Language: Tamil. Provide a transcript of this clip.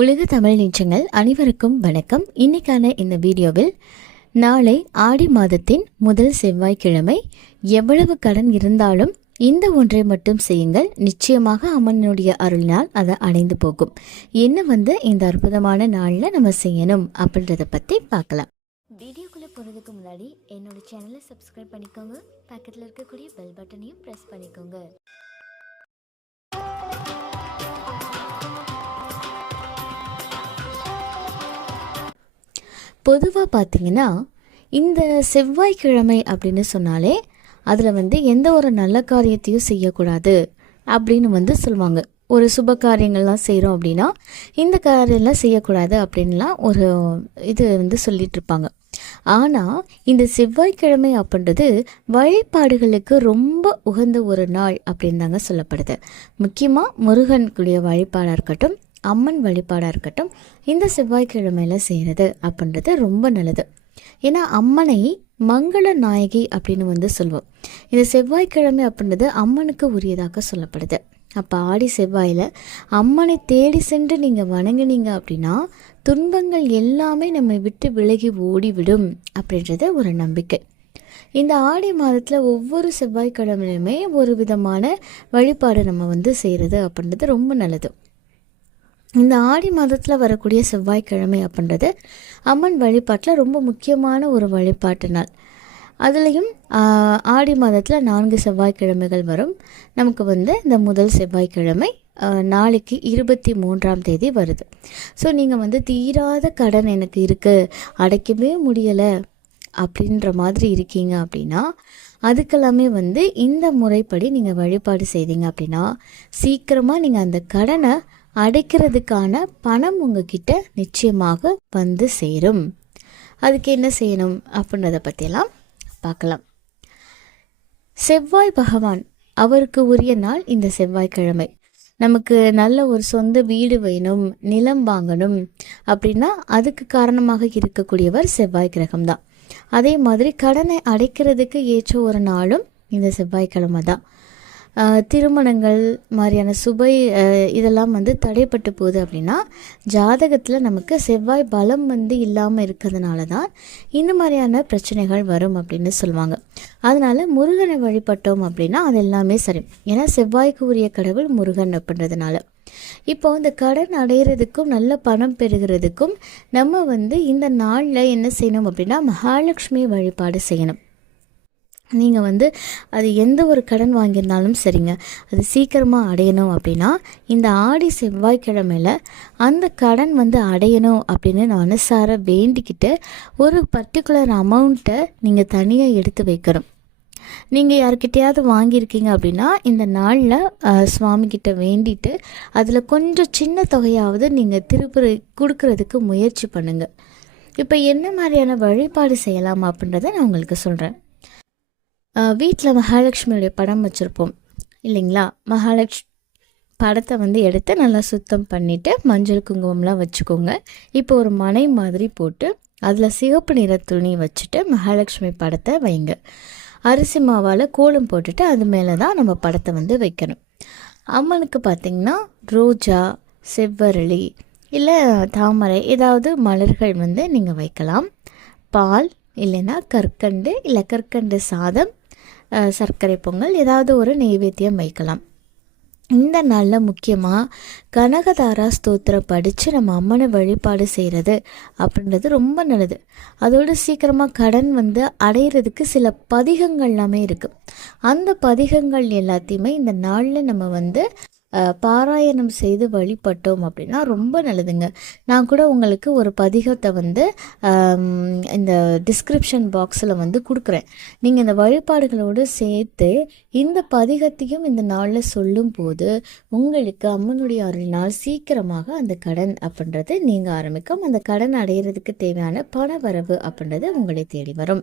உலக தமிழ் நிச்சங்கள் அனைவருக்கும் வணக்கம். இன்னைக்கான இந்த வீடியோவில் நாளை ஆடி மாதத்தின் முதல் செவ்வாய்க்கிழமை எவ்வளவு கடன் இருந்தாலும் இந்த ஒன்றை மட்டும் செய்யுங்கள். நிச்சயமாக அம்மனுடைய அருளினால் அதை அடைந்து போகும். என்ன வந்து இந்த அற்புதமான நாளில் நம்ம செய்யணும் அப்படின்றத பற்றி பார்க்கலாம். வீடியோக்குள்ளே போகிறதுக்கு முன்னாடி என்னோட சேனலை சப்ஸ்கிரைப் பண்ணிக்கோங்க. பக்கத்தில் இருக்கக்கூடிய பெல் பட்டனையும் ப்ரெஸ் பண்ணிக்கோங்க. பொதுவாக பார்த்தீங்கன்னா இந்த செவ்வாய்க்கிழமை அப்படின்னு சொன்னாலே அதில் வந்து எந்த ஒரு நல்ல காரியத்தையும் செய்யக்கூடாது அப்படின்னு வந்து சொல்லுவாங்க. ஒரு சுப காரியங்கள்லாம் செய்கிறோம் அப்படின்னா இந்த காரியம்லாம் செய்யக்கூடாது அப்படின்லாம் ஒரு இது வந்து சொல்லிட்டு இருப்பாங்க. ஆனால் இந்த செவ்வாய்க்கிழமை அப்படின்றது வழிபாடுகளுக்கு ரொம்ப உகந்த ஒரு நாள் அப்படின்னு தாங்க சொல்லப்படுது. முக்கியமாக முருகனுக்குரிய வழிபாடாக இருக்கட்டும் அம்மன் வழிபாடாக இருக்கட்டும் இந்த செவ்வாய்க்கிழமையில் செய்கிறது அப்படின்றது ரொம்ப நல்லது. ஏன்னா அம்மனை மங்கள நாயகி அப்படின்னு வந்து சொல்லுவோம் இந்த செவ்வாய்க்கிழமை அப்படின்றது அம்மனுக்கு உரியதாக சொல்லப்படுது. அப்போ ஆடி செவ்வாயில் அம்மனை தேடி சென்று நீங்கள் வணங்கினீங்க அப்படின்னா துன்பங்கள் எல்லாமே நம்மை விட்டு விலகி ஓடிவிடும் அப்படின்றது ஒரு நம்பிக்கை. இந்த ஆடி மாதத்தில் ஒவ்வொரு செவ்வாய்க்கிழமையுமே ஒரு விதமான வழிபாடு நம்ம வந்து செய்கிறது அப்படின்றது ரொம்ப நல்லது. இந்த ஆடி மாதத்தில் வரக்கூடிய செவ்வாய்க்கிழமை அப்படின்றது அம்மன் வழிபாட்டில் ரொம்ப முக்கியமான ஒரு வழிபாட்டு நாள். அதுலேயும் ஆடி மாதத்தில் நான்கு செவ்வாய்க்கிழமைகள் வரும். நமக்கு வந்து இந்த முதல் செவ்வாய்க்கிழமை நாளைக்கு இருபத்தி மூன்றாம் தேதி வருது. ஸோ நீங்கள் வந்து தீராத கடன் எனக்கு இருக்குது அடைக்கவே முடியலை அப்படின்ற மாதிரி இருக்கீங்க அப்படின்னா அதுக்கெல்லாமே வந்து இந்த முறைப்படி நீங்கள் வழிபாடு செய்தீங்க அப்படின்னா சீக்கிரமாக நீங்கள் அந்த கடனை அடைக்கிறதுக்கான பணம் உங்ககிட்ட நிச்சயமாக வந்து சேரும். அதுக்கு என்ன செய்யணும் அப்படின்றத பற்றியெல்லாம் பார்க்கலாம். செவ்வாய் பகவான் அவருக்கு உரிய நாள் இந்த செவ்வாய்க்கிழமை. நமக்கு நல்ல ஒரு சொந்த வீடு வேணும் நிலம் வாங்கணும் அப்படின்னா அதுக்கு காரணமாக இருக்கக்கூடியவர் செவ்வாய் கிரகம் தான் அதே மாதிரி கடனை அடைக்கிறதுக்கு ஏற்ற ஒரு நாளும் இந்த செவ்வாய்க்கிழமை தான் திருமணங்கள் மாதிரியான சுபை இதெல்லாம் வந்து தடைப்பட்டு போகுது அப்படின்னா ஜாதகத்தில் நமக்கு செவ்வாய் பலம் வந்து இல்லாமல் இருக்கிறதுனால தான் இந்த மாதிரியான பிரச்சனைகள் வரும் அப்படின்னு சொல்லுவாங்க. அதனால் முருகனை வழிபட்டோம் அப்படின்னா அது எல்லாமே சரி. ஏன்னா செவ்வாய்க்கு உரிய கடவுள் முருகன் அப்படின்றதுனால. இப்போ இந்த கடன் அடைகிறதுக்கும் நல்ல பணம் பெறுகிறதுக்கும் நம்ம வந்து இந்த நாளில் என்ன செய்யணும் அப்படின்னா மகாலட்சுமி வழிபாடு செய்யணும். நீங்கள் வந்து அது எந்த ஒரு கடன் வாங்கியிருந்தாலும் சரிங்க. அது சீக்கிரமாக அடையணும் அப்படின்னா இந்த ஆடி செவ்வாய்க்கிழமையில் அந்த கடன் வந்து அடையணும் அப்படின்னு நான் மனசார வேண்டிக்கிட்டு ஒரு பர்டிகுலர் அமௌண்ட்டை நீங்கள் தனியாக எடுத்து வைக்கணும். நீங்கள் யார்கிட்டையாவது வாங்கியிருக்கீங்க அப்படின்னா இந்த நாளில் சுவாமிகிட்ட வேண்டிட்டு அதில் கொஞ்சம் சின்ன தொகையாவது நீங்கள் திருப்பி கொடுக்கறதுக்கு முயற்சி பண்ணுங்கள் இப்போ என்ன மாதிரியான வழிபாடு செய்யலாம் அப்படின்றத நான் உங்களுக்கு சொல்கிறேன் வீட்டில் மகாலட்சுமியுடைய படம் வச்சுருப்போம். இல்லைங்களா? மகாலட்ச் படத்தை வந்து எடுத்து நல்லா சுத்தம் பண்ணிவிட்டு மஞ்சள் குங்குமம்லாம் வச்சுக்கோங்க. இப்போ ஒரு மனை மாதிரி போட்டு அதில் சிவப்பு நிற துணி வச்சுட்டு மகாலட்சுமி படத்தை வைங்க. அரிசி மாவால் கோலம் போட்டுட்டு அது மேலே தான் நம்ம படத்தை வந்து வைக்கணும். அம்மனுக்கு பார்த்திங்கன்னா ரோஜா செவ்வரளி இல்லை தாமரை ஏதாவது மலர்கள் வந்து நீங்கள் வைக்கலாம். பால் இல்லைன்னா கற்கண்டு இல்லை கற்கண்டு சாதம் சர்க்கரை பொங்கல் ஏதாவது ஒரு நெய்வேத்தியம் வைக்கலாம். இந்த நாளில் முக்கியமாக கனகதாரா ஸ்தோத்திரம் படித்து நம்ம அம்மனை வழிபாடு செய்கிறது அப்படின்றது ரொம்ப நல்லது. அதோடு சீக்கிரமாக கடன் வந்து அடையிறதுக்கு சில பதிகங்கள் எல்லாமே இருக்குது அந்த பதிகங்கள் எல்லாத்தையுமே இந்த நாளில் நம்ம வந்து பாராயணம் செய்து வழிபட்டோம் அப்படின்னா ரொம்ப நல்லதுங்க. நான் கூட உங்களுக்கு ஒரு பதிகத்தை வந்து இந்த டிஸ்கிரிப்ஷன் பாக்ஸில் வந்து கொடுக்குறேன். நீங்கள் இந்த வழிபாடுகளோடு சேர்த்து இந்த பதிகத்தையும் இந்த நாளில் சொல்லும் போது உங்களுக்கு அம்மனுடைய அருளினால் சீக்கிரமாக அந்த கடன் அப்படின்றது நீங்கள் ஆரம்பிக்கும். அந்த கடன் அடையிறதுக்கு தேவையான பண வரவு அப்படின்றது உங்களை தேடி வரும்.